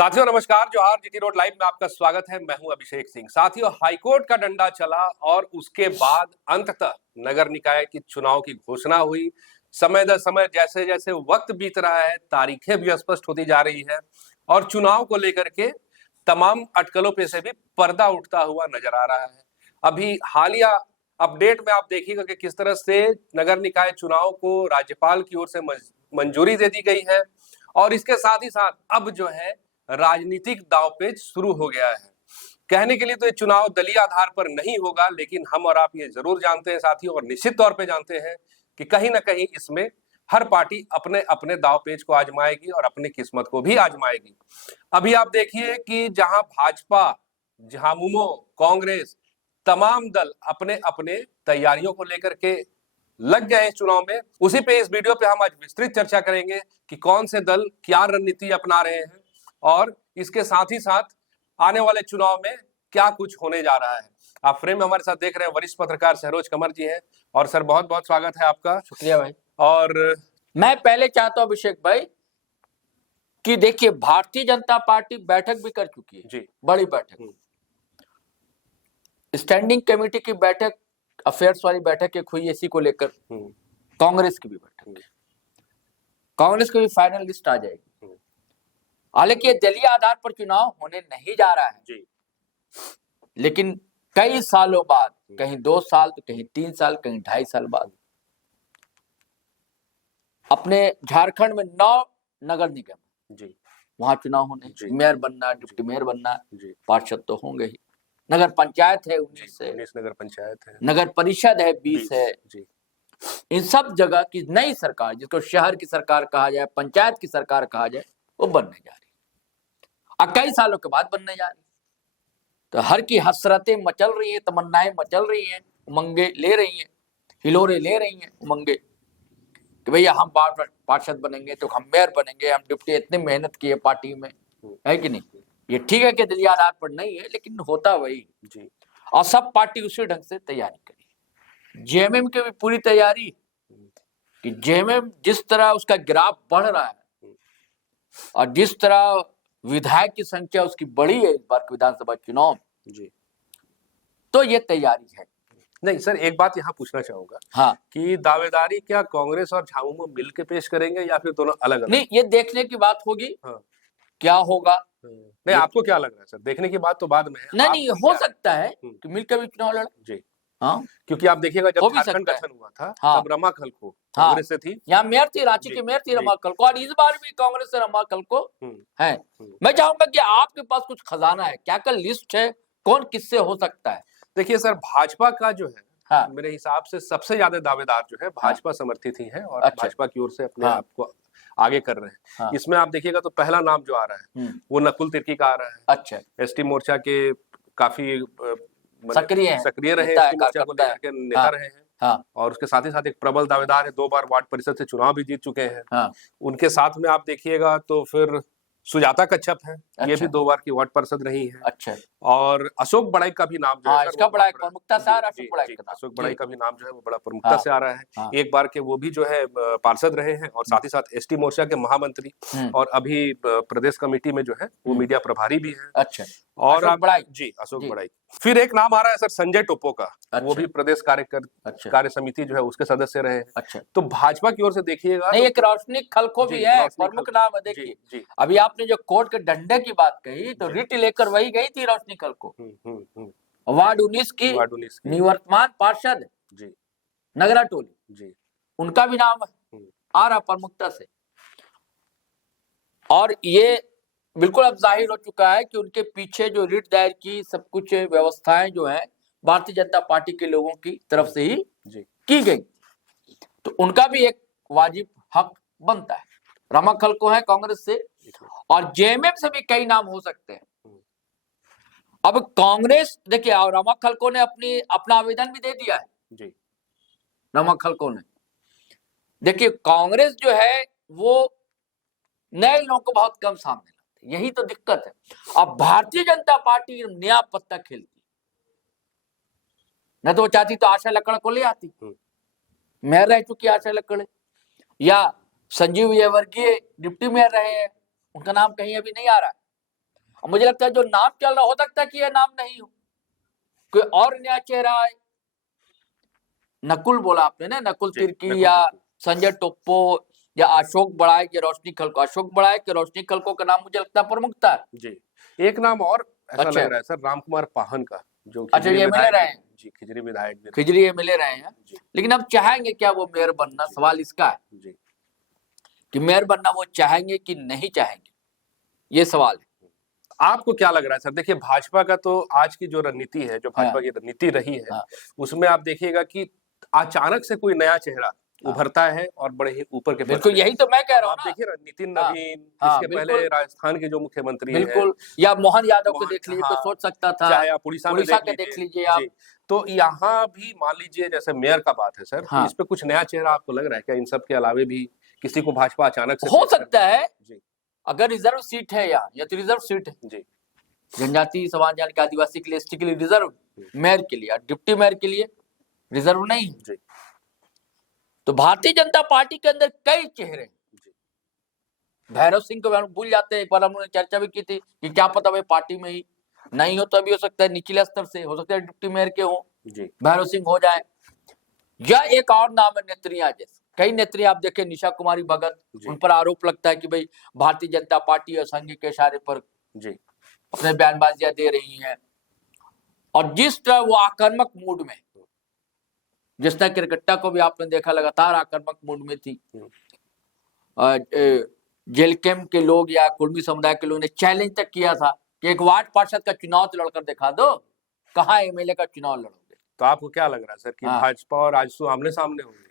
साथियों नमस्कार, जोहार। जीटी रोड लाइव में आपका स्वागत है। मैं हूं अभिषेक सिंह। साथियों, हाईकोर्ट का डंडा चला और उसके बाद अंततः नगर निकाय की चुनाव की घोषणा हुई। समय दर समय जैसे जैसे वक्त बीत रहा है, तारीखें भी स्पष्ट होती जा रही है और चुनाव को लेकर के तमाम अटकलों पे से भी पर्दा उठता हुआ नजर आ रहा है। अभी हालिया अपडेट में आप देखिएगा कि किस तरह से नगर निकाय चुनाव को राज्यपाल की ओर से मंजूरी दे दी गई है और इसके साथ ही साथ अब जो है राजनीतिक दांवपेच शुरू हो गया है। कहने के लिए तो ये चुनाव दलीय आधार पर नहीं होगा, लेकिन हम और आप ये जरूर जानते हैं साथियों, और निश्चित तौर पे जानते हैं कि कहीं ना कहीं इसमें हर पार्टी अपने अपने दांवपेच को आजमाएगी और अपनी किस्मत को भी आजमाएगी। अभी आप देखिए कि जहां भाजपा, झामुमो, कांग्रेस, तमाम दल अपने अपने तैयारियों को लेकर के लग गए हैं चुनाव में। उसी पे इस वीडियो पे हम आज विस्तृत चर्चा करेंगे कि कौन से दल क्या रणनीति अपना रहे हैं और इसके साथ ही साथ आने वाले चुनाव में क्या कुछ होने जा रहा है। आप फ्रेम में हमारे साथ देख रहे हैं वरिष्ठ पत्रकार सहरोज कंवर जी हैं। और सर, बहुत बहुत स्वागत है आपका। शुक्रिया भाई। और मैं पहले चाहता हूं अभिषेक भाई कि देखिए, भारतीय जनता पार्टी बैठक भी कर चुकी है जी, बड़ी बैठक, स्टैंडिंग कमेटी की बैठक, अफेयर्स वाली बैठक एक हुई इसी को लेकर। कांग्रेस की भी बैठक, कांग्रेस की भी फाइनल लिस्ट आ जाएगी। हालांकि ये दलीय आधार पर चुनाव होने नहीं जा रहा है जी, लेकिन कई सालों बाद, कहीं 2 साल तो कहीं 3 साल, कहीं 2.5 साल बाद अपने झारखंड में 9 नगर निगम जी, वहां चुनाव होने, मेयर बनना, डिप्टी मेयर बनना, पार्षद तो होंगे ही, नगर पंचायत है 19 नगर पंचायत है, नगर परिषद है 20 है जी। इन सब जगह की नई सरकार, जिसको शहर की सरकार कहा जाए, पंचायत की सरकार कहा जाए, वो बनने जा रही है और कई सालों के बाद बनने जा रही है। तो हर की हसरतें मचल रही हैं, तमन्नाएं मचल रही हैं, उमंगे ले रही हैं, हिलोरे ले रही हैं उमंगे कि भैया हम पार्षद बनेंगे तो हम मेयर बनेंगे, हम डिप्टी, इतनी मेहनत की है पार्टी में, है कि नहीं। ये ठीक है कि दलीय आधार पर नहीं है, लेकिन होता वही जी। और सब पार्टी उसी ढंग से तैयारी करी। जेएमएम की भी पूरी तैयारी कि जेएमएम जिस तरह उसका ग्राफ बढ़ रहा है और जिस तरह विधायक की संख्या उसकी बढ़ी है इस बार के विधानसभा चुनाव जी, तो ये तैयारी है। नहीं सर, एक बात यहाँ पूछना चाहूंगा। हाँ, कि दावेदारी क्या कांग्रेस और झामुमो मिल के पेश करेंगे या फिर दोनों अलग अलग? नहीं, ये देखने की बात होगी। हाँ, क्या होगा। नहीं, आपको क्या लग रहा है सर? देखने की बात तो बाद में है। नहीं, हो सकता है कि मिलकर भी चुनाव लड़े जी। हाँ, क्योंकि आप देखिएगा जब झारखंड गठन हुआ था, हाँ, तब रमा खलखो कांग्रेस से थी, यहाँ मेयर थी, रांची की मेयर थी रमा खलखो, और इस बार भी कांग्रेस से रमा खलखो है। मैं चाहूंगा कि आपके पास कुछ खजाना है, क्या कल लिस्ट है, कौन किससे हो सकता है। देखिए सर, भाजपा का जो है, हाँ, मेरे हिसाब से सबसे ज्यादा दावेदार जो है भाजपा समर्थित ही है और अच्छा, भाजपा की ओर से अपने आप को आगे कर रहे हैं। हाँ, इसमें आप देखिएगा तो पहला नाम जो आ रहा है वो नकुल तिर्की का आ रहा है। अच्छा, एसटी मोर्चा के काफी सक्रिय रहे, एसटी मोर्चा को लेकर के नेता रहे हैं। हाँ, और उसके साथ ही साथ एक प्रबल दावेदार है, 2 बार वार्ड परिषद से चुनाव भी जीत चुके हैं। हाँ, उनके साथ में आप देखिएगा तो फिर सुजाता कच्छप है। अच्छा, ये भी 2 बार की वार्ड पार्षद रही है। अच्छा, और अशोक बड़ाई का भी नाम जो है, इसका बड़ा प्रमुखता से आ रहा है। अशोक बड़ाई का भी नाम जो है वो बड़ा प्रमुखता से आ रहा है। हाँ, एक बार के वो भी जो है पार्षद रहे हैं और साथ ही साथ एसटी मोर्चा के महामंत्री और अभी प्रदेश कमेटी में जो है वो मीडिया प्रभारी भी है। अच्छा, और अशोक बड़ाई। फिर एक नाम आ रहा है सर संजय टोपो का। अच्छा, वो भी प्रदेश कार्य समिति जो है उसके सदस्य रहे। अच्छा, तो भाजपा की ओर से देखिएगा नहीं, एक रोशनी खलखो भी है, प्रमुख नाम है। देखिए, अभी आपने जो कोर्ट के डंडे की बात कही तो रिट लेकर वही गई थी रोशनी खलखो, वार्ड 19 की निवर्तमान पार्षद जी, नगरा टोली जी, उनका भी नाम आ रहा प्रमुखता से। और ये बिल्कुल अब जाहिर हो चुका है कि उनके पीछे जो रिट दायर की सब कुछ व्यवस्थाएं जो है भारतीय जनता पार्टी के लोगों की तरफ से ही की गई, तो उनका भी एक वाजिब हक बनता है। रमा खलको है कांग्रेस से और जेएमएम से भी कई नाम हो सकते हैं। अब कांग्रेस देखिए, और रमा खलको ने अपना आवेदन भी दे दिया है जी। रमा खलको ने, देखिए, कांग्रेस जो है वो नए लोगों को बहुत कम सामने लाती है, यही तो दिक्कत है। अब भारतीय जनता पार्टी नया पत्ता खेलती, न तो वो चाहती तो आशा लकड़ को ले आती, मेयर रह चुकी आशा लकड़, या संजीव विजयवर्गीय डिप्टी मेयर रहे हैं, उनका नाम कहीं अभी नहीं आ रहा है। और मुझे लगता है जो नाम चल रहा, हो सकता है कि यह नाम नहीं हो, कोई और नया चेहरा आए। नकुल बोला आपने ना, नकुल तिर्की या संजय टोप्पो या अशोक बड़ाई के रोशनी खलको। अशोक बड़ाई के रोशनी खलको का नाम मुझे लगता है प्रमुखता है जी। एक नाम और ऐसा अच्छा लग रहा है सर, रामकुमार पाहन का, जो अच्छा, खिजरी ये मिले विधायक रहे हैं जी, खिजरी विधायक भी रहे। खिजरी ये मिले रहे हैं, जी लेकिन अब चाहेंगे क्या वो मेयर बनना? जी सवाल इसका है जी। कि मेयर बनना वो चाहेंगे कि नहीं चाहेंगे, ये सवाल है। आपको क्या लग रहा है सर? देखिए भाजपा का तो आज की जो रणनीति है, जो भाजपा हाँ, की रणनीति रही है, हाँ, उसमें आप देखिएगा कि अचानक से कोई नया चेहरा हाँ, उभरता है और बड़े ही ऊपर के पद बिल्कुल से। यही तो मैं कह अब रहा हूँ आप ना। देखिए ना, नितिन हाँ, नवीन, हाँ, इसके पहले बिल्कुल राजस्थान के जो मुख्यमंत्री हैं, बिल्कुल, या मोहन यादव को मोहन, देख लीजिए, कोई हाँ, सोच सकता था। चाहे आप उड़ीसा में उड़ीसा देख के देख लीजिए लीजिए जी। आप। तो यहाँ भी मान लीजिए जैसे मेयर का बात है सर, तो हाँ, इस पे कुछ नया चेहरा आपको लग रहा है क्या? इन सब के अलावे भी किसी को भाजपा अचानक से हो पेश कर सकता है, जी अगर रिजर्व सीट है यहाँ, या तो रिजर्व सीट है जी जनजाति समाज यानी कि आदिवासी के लिए, एसटी के लिए रिजर्व, मेयर के लिए, डिप्टी मेयर के लिए रिजर्व नहीं। जी तो भारतीय जनता पार्टी के अंदर कई चेहरे, जी भैरव सिंह को हम भूल जाते हैं, एक बार हमने चर्चा भी की थी कि क्या पता भाई पार्टी में ही नहीं हो, तो अभी हो सकता है निचले स्तर से, हो सकता है डिप्टी मेयर के हो, जी भैरव सिंह हो जाए। या एक और नाम है नेत्रियां, जैसे कई नेत्री आप देखें, निशा कुमारी भगत, जी उन पर आरोप लगता है कि भाई भारतीय जनता पार्टी और संघ के इशारे पर जी अपने बयानबाजियां दे रही हैं। और जिस तरह वो आक्रामक मूड में, जिस तरह क्रिकेटा को भी आपने देखा लगातार आक्रामक मूड में थी, जेल कैंप के लोग या कुर्मी समुदाय के लोगों ने चैलेंज तक किया था कि एक वार्ड पार्षद का चुनाव तो लड़कर दिखा दो, कहाँ एमएलए का चुनाव लड़ोगे? तो आपको क्या लग रहा है सर कि हाँ, भाजपा और आजसू आमने सामने होंगे?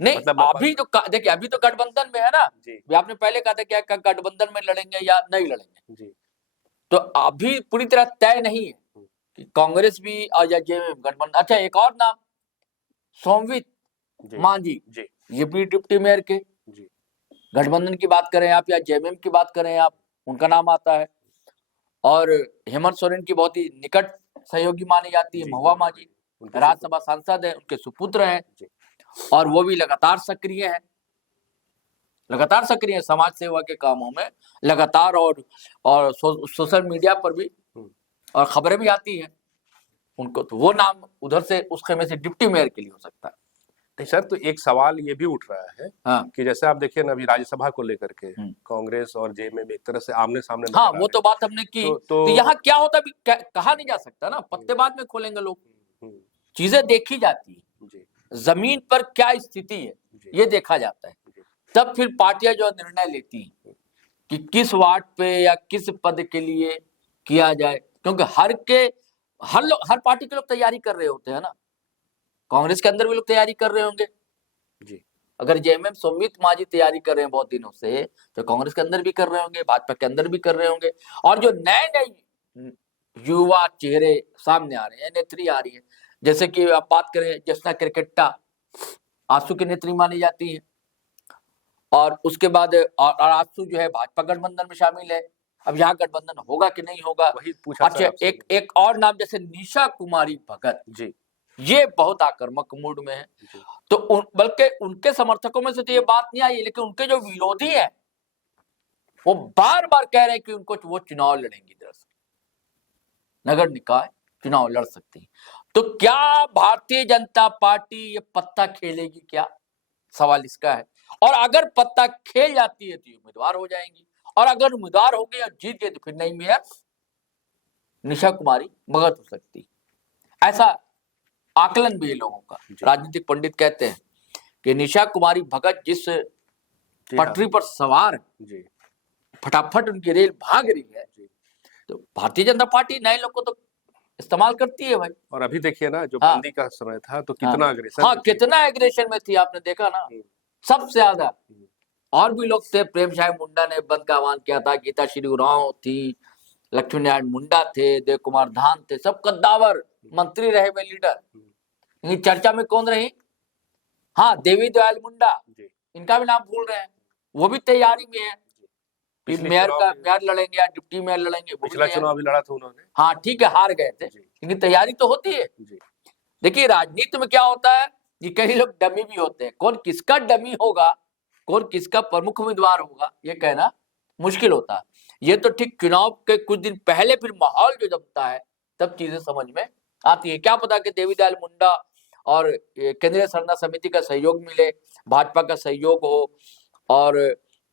नहीं मतलब अभी तो देखिए, अभी तो गठबंधन में है ना। जी आपने पहले कहा था क्या गठबंधन में लड़ेंगे या नहीं लड़ेंगे, जी तो अभी पूरी तरह तय नहीं है कि कांग्रेस भी और या जेएमएम गठबंधन। अच्छा, एक और नाम, सोमवित जी मांझी, जी ये भी डिप्टी मेयर के, जी गठबंधन की बात करें आप या जेएमएम की बात करें आप, उनका नाम आता है। और हेमंत सोरेन की बहुत ही निकट सहयोगी मानी जाती है जी महुआ मांझी, उनके राज्यसभा सांसद है, उनके सुपुत्र हैं, जी और वो भी लगातार सक्रिय है, लगातार सक्रिय है समाज सेवा के कामों में लगातार, और सोशल मीडिया पर भी और खबरें भी आती हैं उनको। तो वो नाम उधर से, उस खेमे से डिप्टी मेयर के लिए हो सकता है। नहीं सर, तो एक सवाल ये भी उठ रहा है हाँ, कि जैसे आप देखिए ना, अभी राज्यसभा को लेकर के कांग्रेस और जेएमएम एक तरह से आमने सामने हाँ, नजर आ वो तो रहे बात हमने की। तो तो यहाँ क्या होता है कहा नहीं जा सकता ना, पत्ते बाद में खोलेंगे लोग, हैं। चीजें देखी जाती है, जी जमीन पर क्या स्थिति है जी ये देखा जाता है, जी तब फिर पार्टियां जो निर्णय लेती हैं कि किस वार्ड पे या किस पद के लिए किया जाए, क्योंकि हर पार्टी के लोग तैयारी कर रहे होते हैं ना, कांग्रेस के अंदर भी लोग तैयारी कर रहे होंगे। जी अगर जेएमएम सोमित मांझी तैयारी कर रहे हैं बहुत दिनों से, तो कांग्रेस के अंदर भी कर रहे होंगे, भाजपा के अंदर भी कर रहे होंगे। और जो नए नए युवा चेहरे सामने आ रहे हैं, नेत्री आ रही है, जैसे कि आप बात करें जसना क्रिकेटा, आंसू की नेत्री मानी जाती है, और उसके बाद और आंसू जो है भाजपा गठबंधन में शामिल है। अब यहाँ गठबंधन होगा कि नहीं होगा। वही पूछा सर अच्छा, आपसे। एक और नाम जैसे निशा कुमारी भगत, जी ये बहुत आक्रामक मूड में है। जी तो बल्कि उनके समर्थकों में से तो ये बात नहीं आई, लेकिन उनके जो विरोधी हैं वो बार बार कह रहे हैं कि उनको वो चुनाव लड़ेंगी, दरअसल नगर निकाय चुनाव लड़ सकती है। तो क्या भारतीय जनता पार्टी ये पत्ता खेलेगी क्या? सवाल इसका है। और अगर पत्ता खेल जाती है तो ये उम्मीदवार हो जाएंगी, और अगर उम्मीदवार हो गई और जीत गए तो फिर नई मेयर निशा कुमारी भगत हो सकती है। ऐसा आकलन भी है लोगों का। राजनीतिक पंडित कहते हैं कि निशा कुमारी भगत जिस पटरी पर सवार जी फटाफट उनकी रेल भाग रही है, तो भारतीय जनता पार्टी नए लोग को तो इस्तेमाल करती है भाई। और अभी देखिए ना, जो हाँ, बंदी का समय था तो कितना अग्रेसर हाँ, कितना एग्रेशन में थी, आपने देखा ना, सबसे ज्यादा। और भी लोग थे, प्रेम शाह मुंडा ने बंद का आह्वान किया था, गीता श्री उरांव थी, लक्ष्मी नारायण मुंडा थे, देव कुमार धान थे, सब कद्दावर मंत्री रहे वे लीडर। इनकी चर्चा में कौन रही? हाँ, देवी दयाल मुंडा, इनका भी नाम भूल रहे हैं, वो भी तैयारी में है, मेयर लड़ेंगे या डिप्टी मेयर लड़ेंगे। पिछला चुनाव भी लड़ा था उन्होंने, हाँ ठीक है, हार गए थे, लेकिन तैयारी तो होती है। देखिए राजनीति में क्या होता है कि कई लोग डमी भी होते हैं, कौन किसका डमी होगा, कौन किसका प्रमुख उम्मीदवार होगा, ये कहना मुश्किल होता है। ये तो ठीक चुनाव के कुछ दिन पहले फिर माहौल जो जमता है तब चीजें समझ में आती है। क्या पता कि देवीदयाल मुंडा और केंद्रीय सरना समिति का सहयोग मिले, भाजपा का सहयोग हो और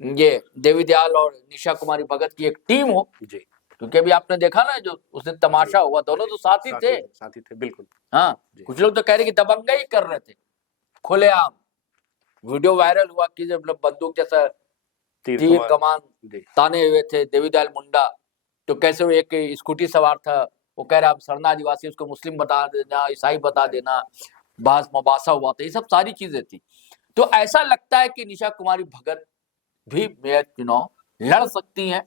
ये देवीदयाल और निशा कुमारी भगत की एक टीम हो जी। क्योंकि अभी आपने देखा ना जो उस दिन तमाशा हुआ, दोनों तो साथ ही थे बिल्कुल। हाँ, कुछ लोग तो कह रहे कि दबंगई कर रहे थे खुलेआम। वीडियो वायरल हुआ कि जब बंदूक जैसा तीर कमान ताने हुए थे देवीदयाल मुंडा, तो कैसे वो एक स्कूटी सवार था, वो कह रहा सरना आदिवासी उसको मुस्लिम बता देना, ईसाई बता देना, बहस मबासा हुआ था, ये सब सारी चीजें थी। तो ऐसा लगता है कि निशा कुमारी भगत भी मेयर चुनाव लड़ सकती हैं,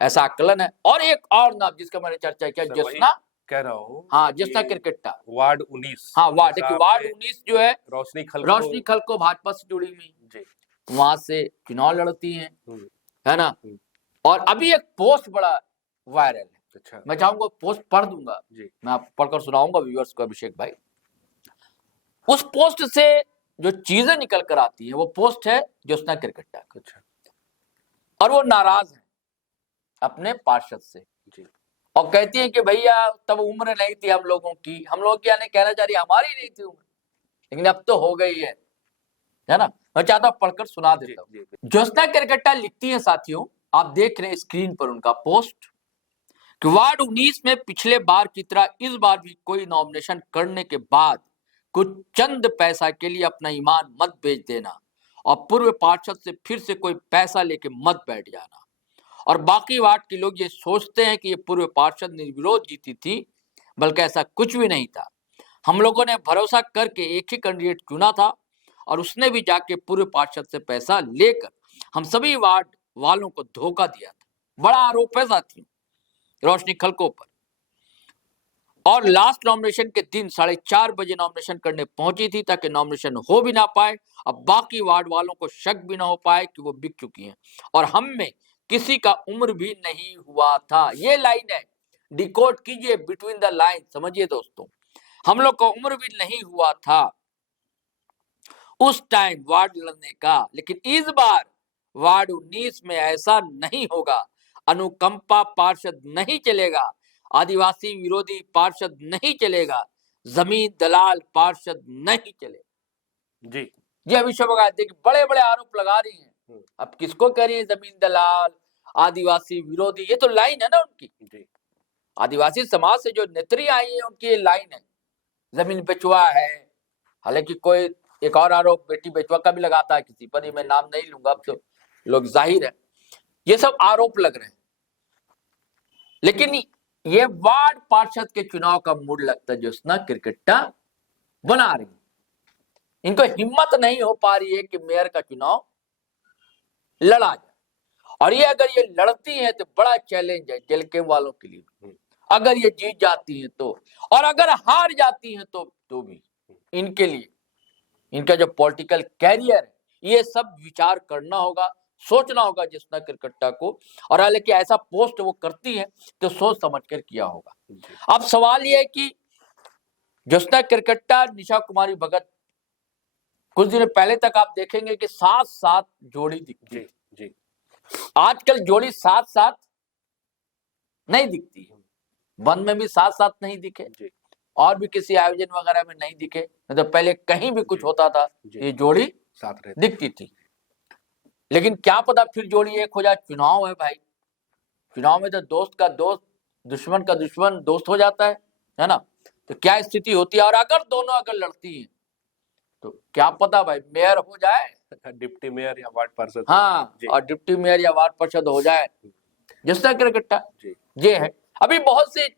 ऐसा आकलन है। और एक और नाम जिसका मैंने चर्चा किया, ज्योत्सना कह रहा हूँ, हाँ ज्योत्सना किरकेट्टा, वार्ड 19, हाँ वार्ड 19 जो है रोशनी खलको भाजपा से जुड़ी हुई, वहां से चुनाव लड़ती हैं, है ना। और अभी एक पोस्ट बड़ा वायरल है, अच्छा मैं चाहूंगा पोस्ट पढ़ दूंगा, मैं आपको पढ़कर सुनाऊंगा व्यूअर्स को, अभिषेक भाई। उस पोस्ट से जो चीजें निकल कर आती है वो पोस्ट है ज्योत्सना किरकेट्टा, अच्छा, और वो नाराज है अपने पार्षद से जी। और कहती है कि भैया तब उम्र नहीं थी हम लोगों की, हम लोग यानी कहना चाह रही हमारी नहीं थी उम्र, लेकिन अब तो हो गई है ना। मैं चाहता हूं पढ़कर सुना देता हूं। ज्योत्सना किरकेट्टा लिखती है, साथियों आप देख रहे हैं स्क्रीन पर उनका पोस्ट, कि वार्ड 19 में पिछले बार की तरह इस बार भी कोई नॉमिनेशन करने के बाद कुछ चंद पैसा के लिए अपना ईमान मत बेच देना और पूर्व पार्षद से फिर से कोई पैसा लेके मत बैठ जाना। और बाकी वार्ड के लोग ये सोचते हैं कि ये पूर्व पार्षद निर्विरोध जीती थी, बल्कि ऐसा कुछ भी नहीं था। हम लोगों ने भरोसा करके एक ही कैंडिडेट चुना था और उसने भी जाके पूर्व पार्षद से पैसा लेकर हम सभी वार्ड वालों को धोखा दिया था। बड़ा आरोप है साथियों रोशनी खलको पर। और लास्ट नॉमिनेशन के दिन 4:30 बजे नॉमिनेशन करने पहुंची थी ताकि नॉमिनेशन हो भी ना पाए, अब बाकी वार्ड वालों को शक भी ना हो पाए कि वो बिक चुकी हैं, और हम में किसी का उम्र भी नहीं हुआ था। ये लाइन है, डिकोड कीजिए बिटवीन द लाइन, समझिए दोस्तों, हम लोग का उम्र भी नहीं हुआ था उस टाइम वार्ड लड़ने का, लेकिन इस बार वार्ड 19 में ऐसा नहीं होगा। अनुकंपा पार्षद नहीं चलेगा, आदिवासी विरोधी पार्षद नहीं चलेगा, जमीन दलाल पार्षद नहीं चलेगा। जी जी अभिषेक देखिए बड़े बड़े आरोप लगा रही हैं, अब किसको कह रही है जमीन दलाल, आदिवासी विरोधी, ये तो लाइन है ना उनकी। जी। आदिवासी समाज से जो नेत्री आई है उनकी ये लाइन है, जमीन बेचुआ है। हालांकि कोई एक और आरोप बेटी बेचुआ का भी लगाता है किसी पर, मैं नाम नहीं लूंगा, अब तो लोग जाहिर है ये सब आरोप लग रहे हैं। लेकिन ये वार्ड पार्षद के चुनाव का मूड लगता है ज्योत्सना किरकेट्टा बना रही, इनको हिम्मत नहीं हो पा रही है कि मेयर का चुनाव लड़ा जाए। और ये अगर ये लड़ती है तो बड़ा चैलेंज है जेलकेम वालों के लिए, अगर ये जीत जाती है तो, और अगर हार जाती है तो भी इनके लिए, इनका जो पॉलिटिकल कैरियर है, ये सब विचार करना होगा, सोचना होगा ज्योत्सना किरकेट्टा को। और हालांकि ऐसा पोस्ट वो करती है तो सोच समझ कर किया होगा। अब सवाल ये है कि ज्योत्सना किरकेट्टा, निशा कुमारी भगत, कुछ दिन पहले तक आप देखेंगे कि साथ साथ जोड़ी दिखती है। जी। आजकल जोड़ी साथ साथ नहीं दिखती है, वन में भी साथ साथ नहीं दिखे जी। और भी किसी आयोजन वगैरह में नहीं दिखे, नहीं तो पहले कहीं भी कुछ होता था ये जोड़ी साथ दिखती थी। लेकिन क्या पता फिर जोड़ी एक हो जाए, चुनाव है भाई, चुनाव में तो दोस्त का दोस्त दुश्मन का दुश्मन दोस्त हो जाता है ना। तो क्या स्थिति होती है, और अगर दोनों अगर लड़ती है तो क्या पता भाई मेयर हो जाए, डिप्टी मेयर या वार्ड पार्षद, हाँ, और डिप्टी मेयर या वार्ड पार्षद हो जाए ज्योत्सना किरकेट्टा। ये है, अभी बहुत सी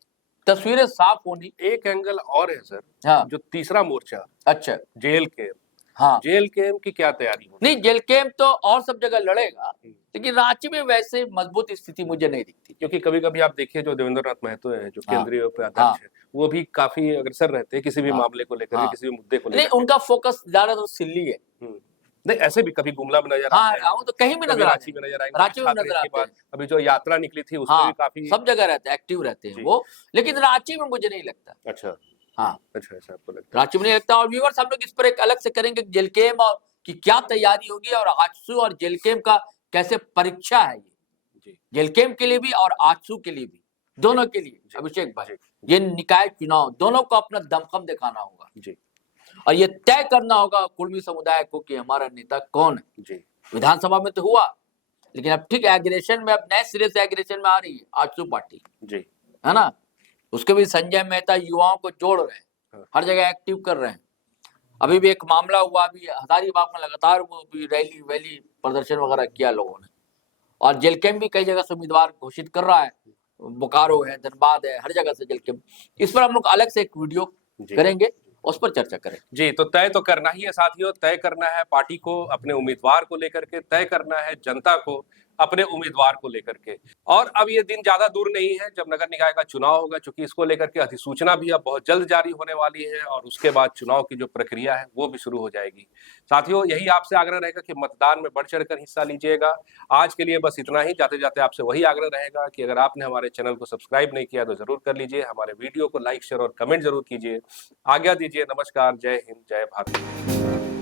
तस्वीरें साफ होनी। एक एंगल और है सर, हाँ, जो तीसरा मोर्चा, अच्छा, जेल के, हाँ, जेल कैंप की क्या तैयारी हो? नहीं, जेल कैंप तो और सब जगह लड़ेगा, लेकिन रांची में वैसे मजबूत स्थिति मुझे नहीं दिखती, क्योंकि कभी कभी आप देखिए जो देवेंद्र नाथ महतो है, जो केंद्रीय उपाध्यक्ष है, वो भी काफी अग्रसर रहते हैं किसी भी मामले को लेकर, किसी भी मुद्दे को लेकर। नहीं, उनका फोकस ज्यादातर सिल्ली है। नहीं, ऐसे भी कभी गुमला में नजर आते हैं, तो कहीं भी नजर, रांची में नजर आएंगे, रांची में नजर आते हैं। अभी जो यात्रा निकली थी उसमें भी काफी, सब जगह रहते हैं, एक्टिव रहते हैं वो, लेकिन रांची में मुझे नहीं लगता। अच्छा, हाँ, अच्छा, आपको लगता है रांची में नहीं लगता। और व्यूअर्स हम लोग इस पर एक अलग से करेंगे जेलकेम और की क्या तैयारी होगी, और हादसू और जेलकेम का कैसे परीक्षा है ये, जी जेलकेम के लिए भी और आजसू के लिए भी, दोनों के लिए अभिषेक भाई, जी ये निकाय चुनाव दोनों को अपना दमखम दिखाना होगा जी और ये तय करना होगा कुर्मी समुदाय को कि हमारा नेता कौन है। जी विधानसभा में तो हुआ, लेकिन अब ठीक एग्रेशन में, अब नए सिरे से एग्रेशन में आ रही है आजसू पार्टी, जी है ना। उसके भी संजय मेहता युवाओं को जोड़ रहे हैं, हर जगह एक्टिव कर रहे हैं। अभी भी एक मामला हुआ, अभी हजारीबाग में लगातार वो भी रैली वैली प्रदर्शन वगैरह किया लोगों ने, और जेल कैंप भी कई जगह से उम्मीदवार घोषित कर रहा है, बोकारो है, धनबाद है, हर जगह से जेल कैंप। इस पर हम लोग अलग से एक वीडियो करेंगे, उस पर चर्चा करें। जी, तो तय तो करना ही है साथियों, तय करना है पार्टी को अपने उम्मीदवार को लेकर के, तय करना है जनता को अपने उम्मीदवार को लेकर के। और अब ये दिन ज्यादा दूर नहीं है जब नगर निकाय का चुनाव होगा, क्योंकि इसको लेकर के अधिसूचना भी अब बहुत जल्द जारी होने वाली है और उसके बाद चुनाव की जो प्रक्रिया है वो भी शुरू हो जाएगी। साथियों, यही आपसे आग्रह रहेगा कि मतदान में बढ़ चढ़कर हिस्सा लीजिएगा। आज के लिए बस इतना ही। जाते जाते आपसे वही आग्रह रहेगा कि अगर आपने हमारे चैनल को सब्सक्राइब नहीं किया तो जरूर कर लीजिए, हमारे वीडियो को लाइक शेयर और कमेंट जरूर कीजिए। आज्ञा दीजिए, नमस्कार, जय हिंद, जय भारत।